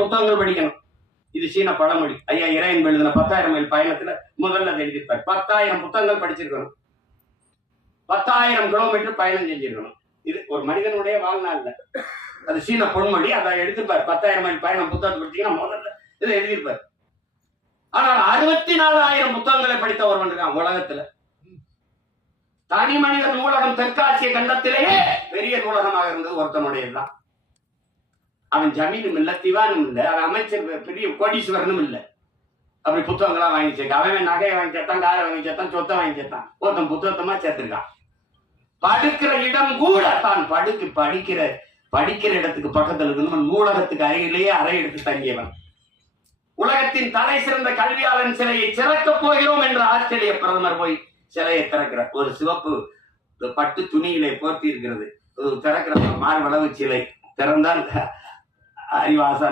புத்தகங்கள் படிக்கணும். இது சீன பழமொழி. ஐயா இறையன்பு எழுதின 10,000 மைல் பயணத்துல முதல்ல எழுதியிருப்பார். 10,000 புத்தகங்கள் படிச்சிருக்கணும், 10,000 கிலோமீட்டர் பயணம் செஞ்சிருக்கணும். இது ஒரு மனிதனுடைய வாழ்நாள்ல. அது சீன பொன்மொழி. அதை எடுத்துப்பார். 10,000 மைல் பயணம் புத்தகத்தை படிச்சீங்கன்னா முதல்ல இதை எழுதியிருப்பார். ஆனால் 64,000 புத்தகங்களை படித்த ஒருவன் இருக்கான் உலகத்துல. தனி மனித நூலகம் தெற்காசிய கண்டத்திலேயே பெரிய நூலகமாக இருந்தது ஒருத்தனுடையதுதான். அவன் ஜமீனும் இல்ல, திவானும் இல்ல, அவன் அமைச்சர் பெரிய கோடீஸ்வரனும் இல்ல. அப்படி புத்தகங்களா வாங்கி சேர்க்க. அவன் நகையை வாங்கி சேர்த்தான், காரை வாங்கி சேர்த்தான், சொத்தை வாங்கி சேர்த்தான். ஒருத்தன் புத்தகத்தமா சேர்த்திருக்கான். படுக்கிற இடம் கூட தான் படிக்கிற இடத்துக்கு பக்கத்துல இருந்து நூலகத்துக்கு அருகிலேயே அறை எடுத்து தங்கியவன். உலகத்தின் தலை சிறந்த கல்வியாளன் சிலையை திறக்கப் போகிறோம் என்று ஆஸ்திரேலிய பிரதமர் போய் சிலையை திறக்கிறார். ஒரு சிவப்பு பட்டு துணியிலே போர்த்தி இருக்கிறது. திறக்கிற மார்பளவு சிலை திறந்தால் அறிவாசன்